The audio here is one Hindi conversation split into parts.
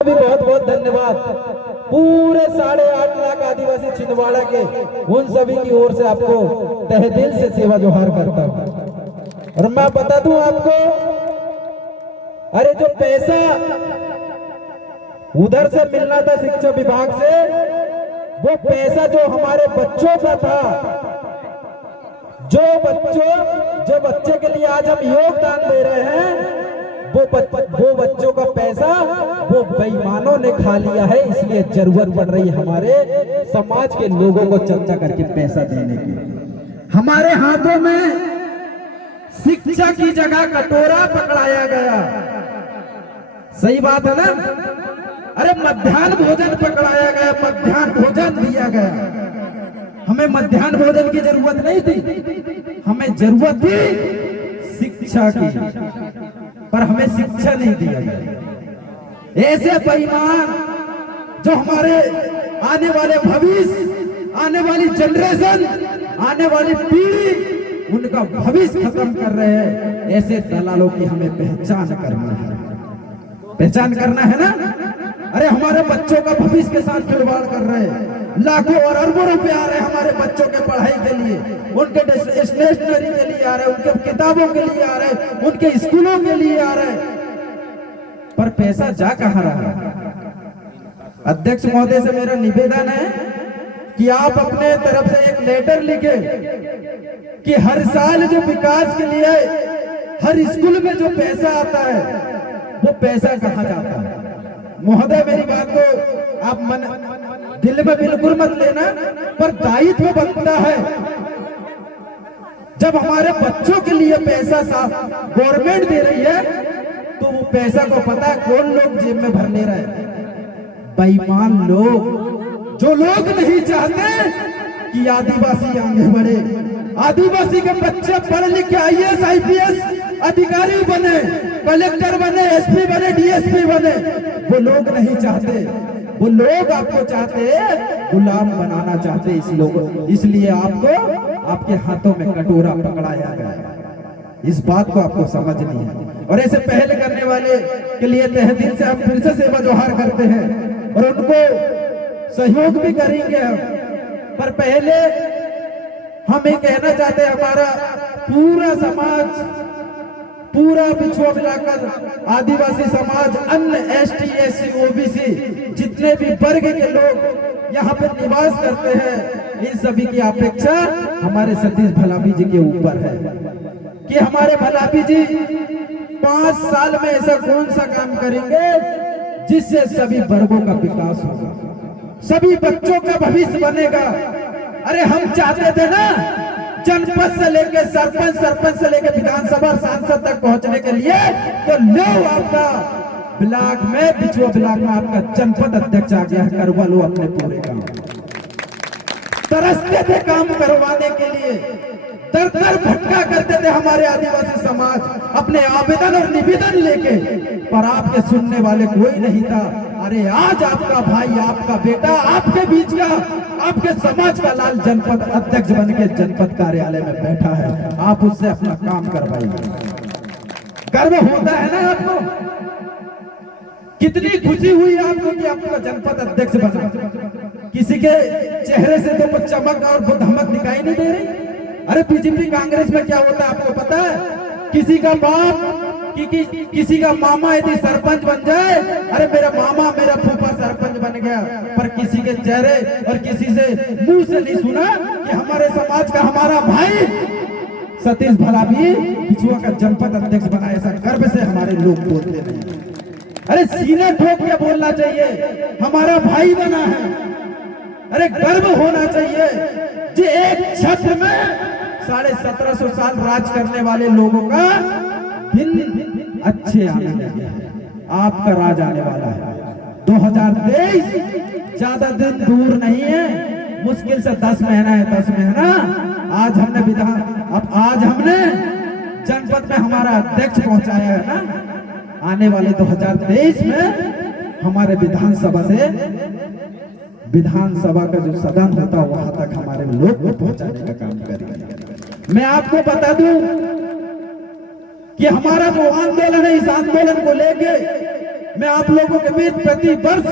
भी बहुत बहुत धन्यवाद। पूरे 8.5 लाख आदिवासी छिंदवाड़ा के उन सभी की ओर से आपको तहे दिल से सेवा जोहार करता हूँ। और मैं बता दूं आपको, अरे जो पैसा उधर से मिलना था शिक्षा विभाग से, वो पैसा जो हमारे बच्चों का था, जो बच्चे के लिए आज हम योगदान दे रहे हैं, वो बच्चों का पैसा वो बेईमानों ने खा लिया है। इसलिए जरूरत पड़ रही है हमारे समाज के लोगों को चर्चा करके पैसा देने की। हमारे हाथों में शिक्षा की जगह कटोरा पकड़ाया गया। सही बात है ना? अरे मध्याह्न भोजन पकड़ाया गया, मध्याह्न भोजन दिया गया। हमें मध्याह्न भोजन की जरूरत नहीं थी, हमें जरूरत थी शिक्षा की, पर हमें शिक्षा नहीं दिया गया। ऐसे बेईमान जो हमारे आने वाले भविष्य, आने वाली जनरेशन, आने वाली पीढ़ी, उनका भविष्य खत्म कर रहे हैं, ऐसे दलालों की हमें पहचान करना है। पहचान करना है ना? अरे हमारे बच्चों का भविष्य के साथ खिलवाड़ कर रहे हैं। लाखों और अरबों रुपए आ रहे हैं हमारे बच्चों के पढ़ाई के लिए, उनके स्टेशनरी के लिए आ रहे हैं, उनके किताबों के लिए आ रहे हैं, उनके स्कूलों के लिए आ रहे हैं, पर पैसा जा कहां रहा? अध्यक्ष महोदय से मेरा निवेदन है कि आप अपने तरफ से एक लेटर लिखे कि हर साल जो विकास के लिए हर स्कूल में जो पैसा आता है, वो पैसा कहां जाता है? महोदय मेरी बात को आप दिल में बिल्कुल मत लेना, पर दायित्व बनता है। जब हमारे बच्चों के लिए पैसा गवर्नमेंट दे रही है, तो वो पैसा को पता है कौन लोग जेब में भर ले रहे हैं? बेईमान लोग, जो लोग नहीं चाहते कि आदिवासी आगे बढ़े, आदिवासी के बच्चे पढ़ लिख के IAS IPS अधिकारी बने, कलेक्टर बने, SP बने, DSP बने, वो लोग नहीं चाहते। वो लोग आपको चाहते, गुलाम बनाना चाहते इसलिए आपको आपके हाथों में कटोरा पकड़ाया गया। इस बात को आपको समझनी है। और ऐसे पहल करने वाले के लिए तहे दिल से हम फिर से सेवा जोहार करते हैं और उनको सहयोग भी करेंगे हम। पर पहले हम ये कहना चाहते हैं, हमारा पूरा समाज, पूरा पिछुआ मिलाकर आदिवासी समाज, अन्य ST SC OBC जितने भी वर्ग के लोग यहाँ पे निवास करते हैं, इन सभी की अपेक्षा हमारे सतीश भलाबी जी के ऊपर है कि हमारे भलाबी जी 5 साल में ऐसा कौन सा काम करेंगे जिससे सभी वर्गों का विकास होगा, सभी बच्चों का भविष्य बनेगा। अरे हम चाहते थे ना जनपद से लेकर सरपंच, सरपंच से लेकर विधानसभा सांसद तक पहुंचने के लिए, तो लो आपका ब्लॉक में, पिछुआ ब्लॉक में आपका जनपद अध्यक्ष आ गया है। करवा लो अपने पूरे काम। तरसते थे काम करवाने के लिए, दर दर भटका करते थे हमारे आदिवासी समाज अपने आवेदन और निवेदन लेके, पर आपके सुनने वाले कोई नहीं था। अरे आज आपका भाई, आपका बेटा, आपके बीच का, आपके समाज का लाल जनपद अध्यक्ष बन के जनपद कार्यालय में बैठा है। आप उससे अपना काम करवाइए। गर्व होता है ना आपको? कितनी खुशी हुई आपको कि आपका जनपद अध्यक्ष बना? किसी के चेहरे से तो कुछ चमक और धमक दिखाई नहीं दे रही। अरे बीजेपी कांग्रेस में क्या होता है आपको पता है? किसी का बाप, किसी का मामा यदि सरपंच बन जाए, अरे मेरा मामा, मेरा फूफा सरपंच बन गया, पर किसी के चेहरे और किसी से मुंह से नहीं सुना कि हमारे समाज का हमारा भाई सतीश भलाबी पिछुआ का जनपद अध्यक्ष बना। ऐसा गर्व से हमारे लोग बोलते नहीं। अरे सीने ठोक के बोलना चाहिए, हमारा भाई बना है। अरे गर्व होना चाहिए कि एक छत्र में 1750 साल राज करने वाले लोगों का दिन अच्छे आने लगे हैं। आपका राज आने वाला है 2023, ज्यादा दिन दूर नहीं है, मुश्किल से 10 महीना है। 10 महीना आज हमने जनपद में हमारा अध्यक्ष पहुंचाया है ना। आने वाले 2023 में हमारे विधानसभा से, विधानसभा का जो सदन होता वहां तक हमारे लोग को पहुंचाने का काम करेंगे। मैं आपको बता दूं कि हमारा जो आंदोलन है, इस आंदोलन को लेके मैं आप लोगों के बीच प्रति वर्ष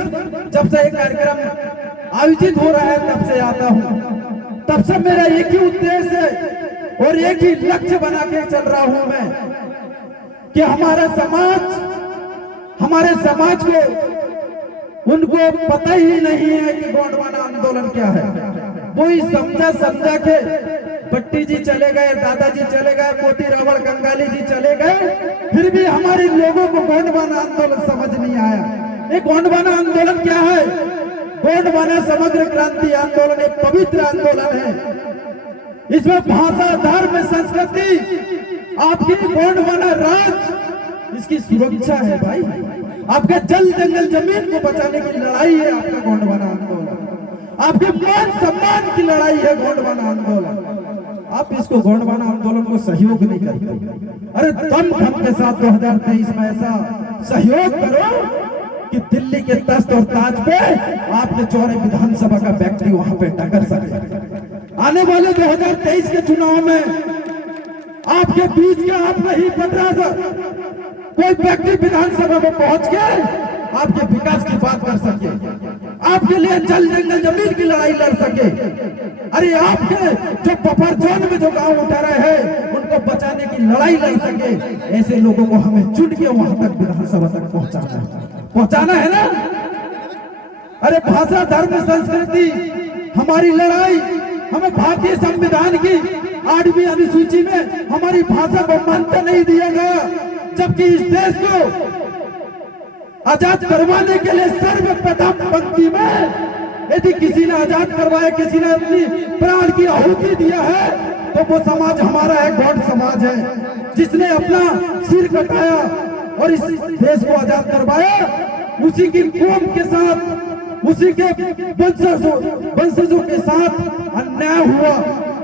जब से एक कार्यक्रम आयोजित हो रहा है तब से आता हूं। तब से मेरा एक ही उद्देश्य है और एक ही लक्ष्य बना के चल रहा हूं मैं कि हमारे समाज को उनको पता ही नहीं है कि गोंडवाना आंदोलन क्या है। वो ही समझा के भट्टी जी चले गए, दादाजी चले गए, मोती रावण कंगाली जी चले गए, फिर भी हमारे लोगों को गोंडवाना आंदोलन समझ नहीं आया। ये गोंडवाना आंदोलन क्या है? गोंडवाना समग्र क्रांति आंदोलन एक पवित्र आंदोलन है। इसमें भाषा, धर्म, संस्कृति, आपकी गोंडवाना राज, इसकी सुरक्षा है भाई। आपके जल जंगल जमीन को बचाने की लड़ाई है आपका गोंडवाना आंदोलन। आपके मान सम्मान की लड़ाई है गोंडवाना आंदोलन। आप इसको गोंडवाना आंदोलन को सहयोग नहीं करते। अरे दम के साथ 2023 में ऐसा सहयोग करो कि दिल्ली के तख्त और ताज पे आपके चौरे विधानसभा का व्यक्ति वहां पे टक्कर सके। आने वाले 2023 के चुनाव में आपके बीच के आप नहीं बन रहा था, कोई व्यक्ति विधानसभा में पहुंच के आपके विकास की बात कर सके, आपके लिए जल जंगल जमीन की लड़ाई लड़ सके। अरे आपके जो बफर जोन में जो गांव उठा रहे हैं उनको बचाने की लड़ाई लड़ सके, ऐसे लोगों को हमें चुन के वहां तक विधानसभा तक पहुंचाना है ना। अरे भाषा, धर्म, संस्कृति हमारी लड़ाई, हमें भारतीय संविधान की 8वीं अनुसूची में हमारी भाषा को मान्यता नहीं दिया गया, जबकि इस देश को आजाद करवाने के लिए सर्वप्रथम पंक्ति में यदि किसी ने आजाद करवाया, किसी ने अपनी प्राण की आहुति दिया है, तो वो समाज हमारा है, गौड़ समाज है, जिसने अपना सिर कटाया और इस देश को आजाद करवाया। उसी की कौम के साथ, उसी के वंशजों के साथ अन्याय हुआ,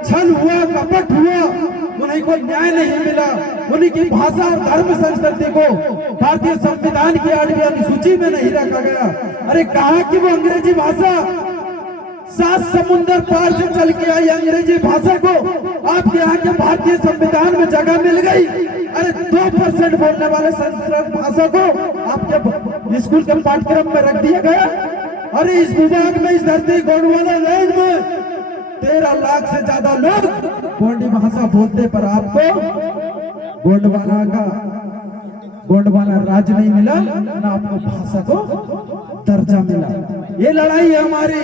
छल हुआ, कपट हुआ, उन्हीं को न्याय नहीं मिला। उन्हीं की भाषा और धर्म संस्कृति को भारतीय संविधान की 8वीं अनुसूची में नहीं रखा गया। अरे कहा कि वो अंग्रेजी भाषा 7 समुंदर पार से चल के आई अंग्रेजी भाषा को आपके यहाँ के भारतीय संविधान में जगह मिल गई। अरे 2% बोलने वाले संस्कृत भाषा को आपके स्कूल के पाठ्यक्रम में रख दिया गया। अरे इस विभाग में, इस धरती गोंडवाना लैंड में 13 लाख से ज्यादा लोग गोंडी भाषा बोलते, पर आपको गोंडवाना राज नहीं मिला, ना आपको भाषा को दर्जा मिला। ये लड़ाई है हमारी।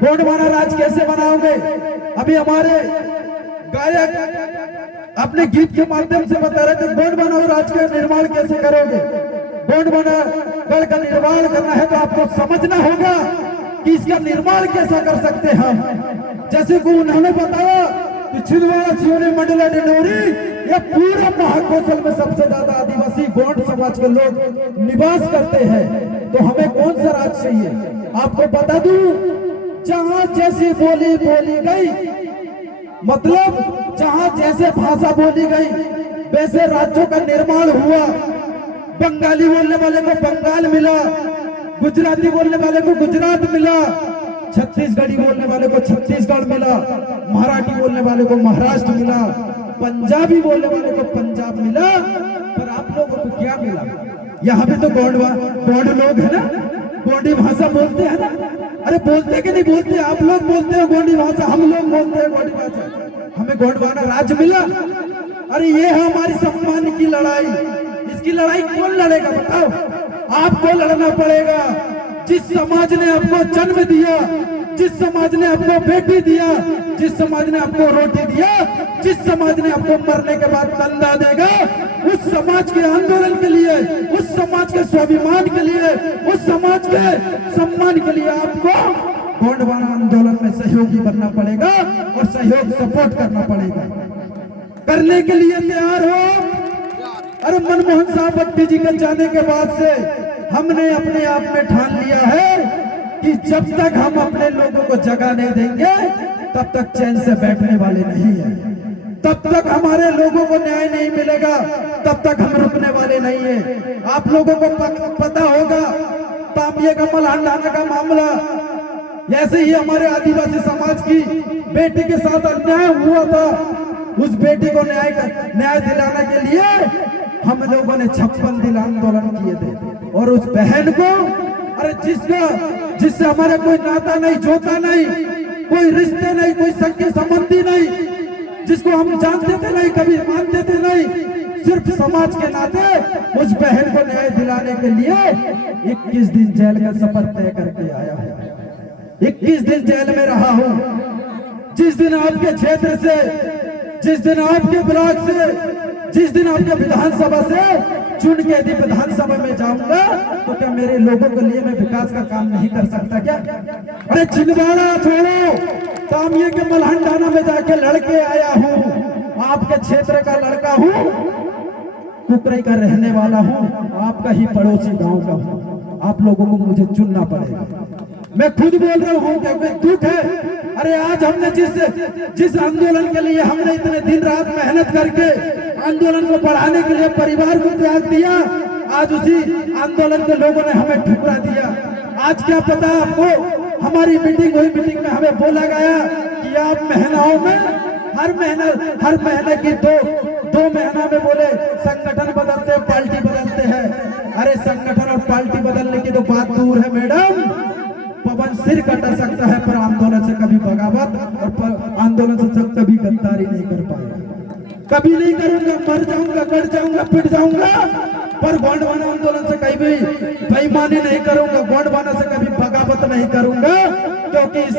गोंडवाना राज कैसे बनाओगे? अभी हमारे गायक अपने गीत के माध्यम से बता रहे थे, गोंडवाना राज का निर्माण कैसे करोगे? गोंडवाना गढ़ का निर्माण करना है तो आपको समझना होगा कि इसका निर्माण कैसा कर सकते हैं हम। जैसे को उन्होंने बताया कि छिंदवाड़ा, सिवनी, मंडला, डिंडोरी, ये पूरा महाकौशल में सबसे ज्यादा आदिवासी गोंड समाज के लोग निवास करते हैं। तो हमें कौन सा राज चाहिए? आपको बता दूं, जहां जैसी बोली बोली गई, मतलब जहां जैसे भाषा बोली गई वैसे राज्यों का निर्माण हुआ। बंगाली बोलने वाले को बंगाल मिला, गुजराती बोलने वाले को गुजरात मिला, छत्तीसगढ़ी बोलने वाले को छत्तीसगढ़ मिला, मराठी बोलने वाले को महाराष्ट्र मिला, पंजाबी बोलने वाले को पंजाब मिला। पर आप लोगों को क्या मिला? यहाँ भी तो गोंड लोग है ना, गोंडी भाषा बोलते हैं ना। अरे बोलते कि नहीं बोलते? आप लोग बोलते हो गोंडी भाषा, हम लोग बोलते हैं गोंडी भाषा। हमें गोंडवाना राज्य मिला। अरे ये है हमारी सम्मान की लड़ाई। इसकी लड़ाई कौन लड़ेगा बताओ? आपको लड़ना पड़ेगा। जिस समाज ने आपको जन्म दिया, जिस समाज ने आपको बेटी दिया, जिस समाज ने आपको रोटी दिया, जिस समाज ने आपको मरने के बाद कंधा देगा, उस समाज के आंदोलन के लिए, उस समाज के स्वाभिमान के लिए, उस समाज के सम्मान के लिए आपको गोंडवाना आंदोलन में सहयोगी बनना पड़ेगा और सहयोग सपोर्ट करना पड़ेगा। करने के लिए तैयार हो? अरे मनमोहन साहब भट्टी जी के जाने के बाद से हमने अपने आप में ठान लिया है कि जब तक हम अपने लोगों को जगह नहीं देंगे तब तक चैन से बैठने वाले नहीं हैं। तब तक हमारे लोगों को न्याय नहीं मिलेगा, तब तक हम रुकने वाले नहीं है। आप लोगों को पता होगा तांबिये का मलहंडाना का मामला, ऐसे ही हमारे आदिवासी समाज की बेटी के साथ अन्याय हुआ था। उस बेटी को न्याय दिलाने के लिए हम लोगों ने 56 दिन आंदोलन किए थे। और उस बहन को, अरे जिससे हमारा कोई नाता नहीं, जोता नहीं, कोई रिश्ते नहीं, कोई सगे संबंधी नहीं, जिसको हम जानते थे नहीं, कभी मानते थे नहीं, सिर्फ समाज के नाते उस बहन को न्याय दिलाने के लिए 21 दिन जेल का सफर तय करके आया हूं। 21 दिन जेल में रहा हूं। जिस दिन आपके क्षेत्र से, जिस दिन आपके ब्लॉक से, जिस दिन आपके विधानसभा से चुन के यदि विधानसभा में जाऊंगा तो क्या मेरे लोगों के लिए मैं विकास का काम नहीं कर सकता क्या? अरे छिंदवाड़ा छोड़ो, तामिया के मलहंडाना में जाके लड़के आया हूँ। आपके क्षेत्र का लड़का हूँ, कुकरई का रहने वाला हूँ, आपका ही पड़ोसी गांव का हूँ। आप लोगों को मुझे चुनना पड़ेगा। मैं खुद बोल रहा हूँ क्योंकि दुख है। अरे आज हमने जिस आंदोलन के लिए हमने इतने दिन रात मेहनत करके आंदोलन को बढ़ाने के लिए परिवार को त्याग दिया, आज उसी आंदोलन के लोगों ने हमें ठुकरा दिया। आज क्या पता आपको, हमारी मीटिंग हुई, मीटिंग में हमें बोला गया कि आप महीनाओं में हर महीने की दो महीना में बोले संगठन बदलते हैं, पार्टी बदलते हैं। अरे संगठन और पार्टी बदलने की तो बात दूर है मैडम। पवन सिर कटा सकता है पर आंदोलन से कभी बगावत और आंदोलन से कभी गद्दारी नहीं कर पाएगा। कभी नहीं करूंगा, मर जाऊंगा, कट जाऊंगा, पिट जाऊंगा, पर गोंडवाना आंदोलन से कभी भी बेईमानी नहीं करूंगा, गोंडवाना से कभी बगावत नहीं करूंगा। क्योंकि इस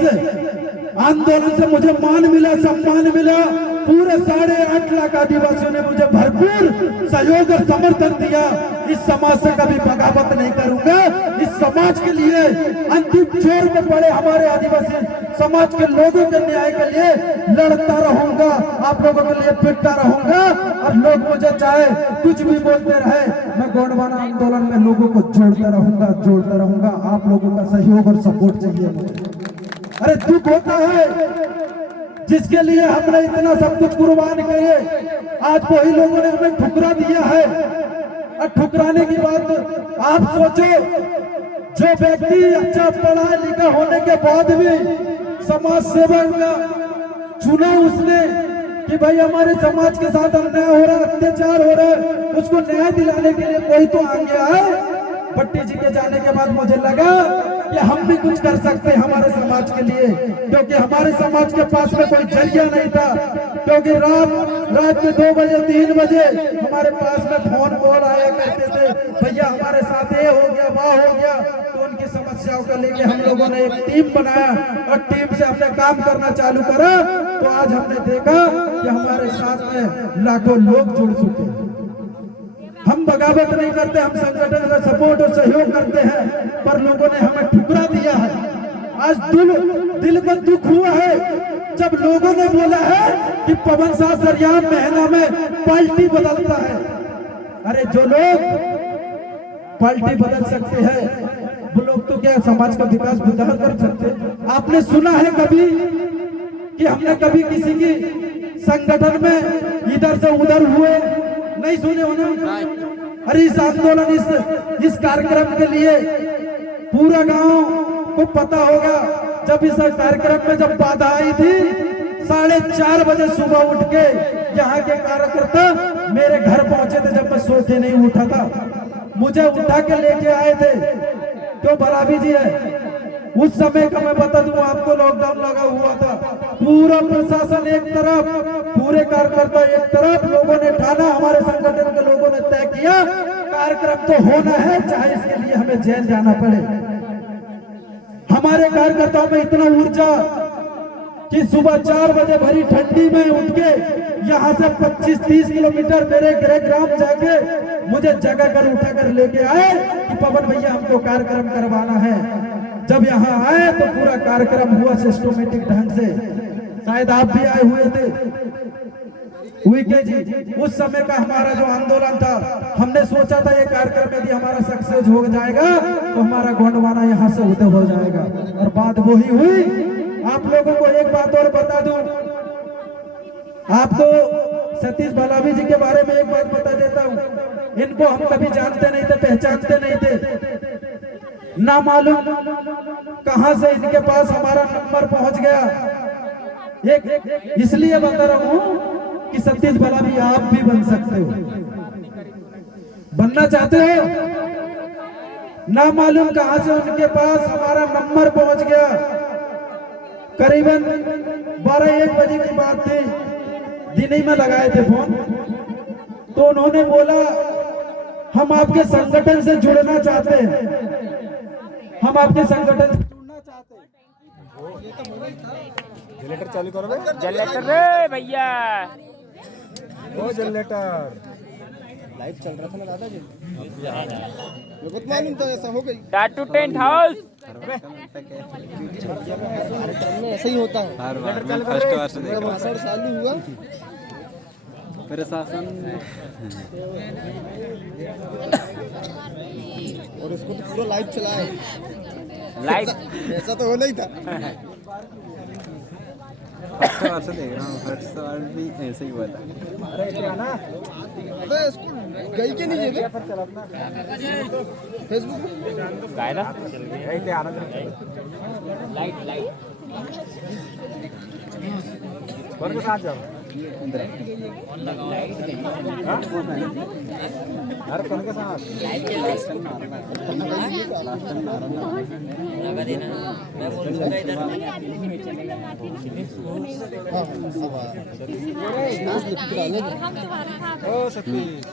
आंदोलन से मुझे मान मिला, सम्मान मिला। पूरे 8.5 लाख आदिवासियों ने मुझे भरपूर सहयोग और समर्थन दिया। इस समाज से कभी बगावत नहीं करूंगा। इस समाज के लिए अंतिम छोर में पड़े हमारे आदिवासी समाज के लोगों के न्याय के लिए लड़ता रहूंगा, आप लोगों के लिए पिटता रहूंगा। और लोग मुझे चाहे कुछ भी बोलते रहे, मैं गोंडवाना आंदोलन में लोगों को जोड़ता रहूंगा। आप लोगों का सहयोग और सपोर्ट चाहिए मुझे। अरे दुख होता है जिसके लिए हमने इतना सब कुछ कुर्बान किए, आज वही लोगों ने हमें ठुकरा दिया है। और ठुकराने की बात आप सोचो, जो व्यक्ति अच्छा पढ़ा लिखा होने के बाद भी समाज सेवा चुना उसने कि भाई हमारे समाज के साथ अन्याय हो रहा है, अत्याचार हो रहा है, उसको न्याय दिलाने के लिए कोई तो आगे आए। भट्टी जी के जाने के बाद मुझे लगा कि हम भी कुछ कर सकते हैं हमारे समाज के लिए, क्योंकि हमारे समाज के पास में कोई जरिया नहीं था। क्योंकि रात के 2 बजे 3 बजे हमारे पास में फोन कॉल आया करते थे, भैया हमारे साथ ये हो गया, वह हो गया। तो उनकी समस्याओं को लेके हम लोगों ने एक टीम बनाया और टीम से हमने काम करना चालू करा। तो आज हमने देखा कि हमारे साथ में लाखों लोग जुड़ चुके हैं। हम बगावत नहीं करते, हम संगठन का सपोर्ट और सहयोग करते हैं, पर लोगों ने हमें ठुकरा दिया है। आज दिल को दुख हुआ है जब लोगों ने बोला है कि पवन शाह सरियाम महीना में पार्टी बदलता है। अरे जो लोग पार्टी बदल सकते हैं वो लोग तो क्या समाज का विकास बुद्धा कर सकते? आपने सुना है कभी कि हमने कभी किसी की संगठन में इधर से उधर हुए? नहीं सुने हो ना? अरे इस आंदोलन, इस कार्यक्रम के लिए पूरा गांव को पता होगा। जब इस कार्यक्रम में जब बाधा आई थी, 4:30 बजे सुबह उठ के यहाँ के कार्यकर्ता मेरे घर पहुंचे थे। जब मैं सो के नहीं उठा था, मुझे उठा के लेके आए थे। तो भलाभी जी है, उस समय का मैं बता दूं आपको, लॉकडाउन लगा हुआ था। पूरा प्रशासन एक तरफ, पूरे कार्यकर्ता एक तरफ, लोगों ने ठाना, हमारे संगठन के लोगों ने तय किया कार्यक्रम तो होना है, चाहे इसके लिए हमें जेल जाना पड़े। हमारे कार्यकर्ताओं में इतना ऊर्जा कि सुबह 4 बजे भरी ठंडी में उठ के यहाँ से 25-30 किलोमीटर मेरे गृह ग्राम जाके मुझे जगह कर उठा कर लेके आए कि पवन भैया हमको कार्यक्रम करवाना है। जब यहाँ आए तो पूरा कार्यक्रम हुआ सिस्टमेटिक ढंग से। शायद आप भी आए हुए थे वीके जी। उस समय का हमारा जो आंदोलन था, हमने सोचा था ये कार्यक्रम यदि हमारा सक्सेस हो जाएगा तो हमारा गोंडवाना यहाँ से उदय हो जाएगा, और बात वही हुई। आप लोगों को एक बात और बता दूं, आपको सतीश भलावी जी के बारे में एक बात बता देता हूं। इनको हम कभी जानते नहीं थे, पहचानते नहीं थे, ना मालूम कहां से इनके पास हमारा नंबर पहुंच गया। एक इसलिए बता रहा हूं कि सतीश भलावी आप भी बन सकते हो। बनना चाहते हो? ना मालूम कहां से उनके पास हमारा नंबर पहुंच गया। करीबन 12-1 बजे की बात थी, दिन ही में लगाए थे फोन। तो उन्होंने बोला हम आपके संगठन से जुड़ना चाहते हैं, हम आपके संगठन से जुड़ना चाहते हैं। जनरेटर चालू करो बे। जनरेटर रे भैया, ओ जनरेटर लाइव चल रहा था ना दादाजी, मेरे को तो मालूम था ऐसा हो गई। टाटू टेंट हाउस में ऐसा ही होता है। हर बार मैं फर्स्ट बार से देख जब रहा हूँ। असर चालू हुआ प्रशासन और उसको तो पूरा लाइव चला है। लाइव ऐसा तो होना ही था। फर्स्ट बार से देख रहा हूँ। फर्स्ट बार भी ऐसे ही हुआ था। अबे इसको गई के नहीं है फेसबुक पे। काय ना इथे आनंद लाइट लाइट कौन के साथ जाओ? अरे कौन के साथ? ओ सतीश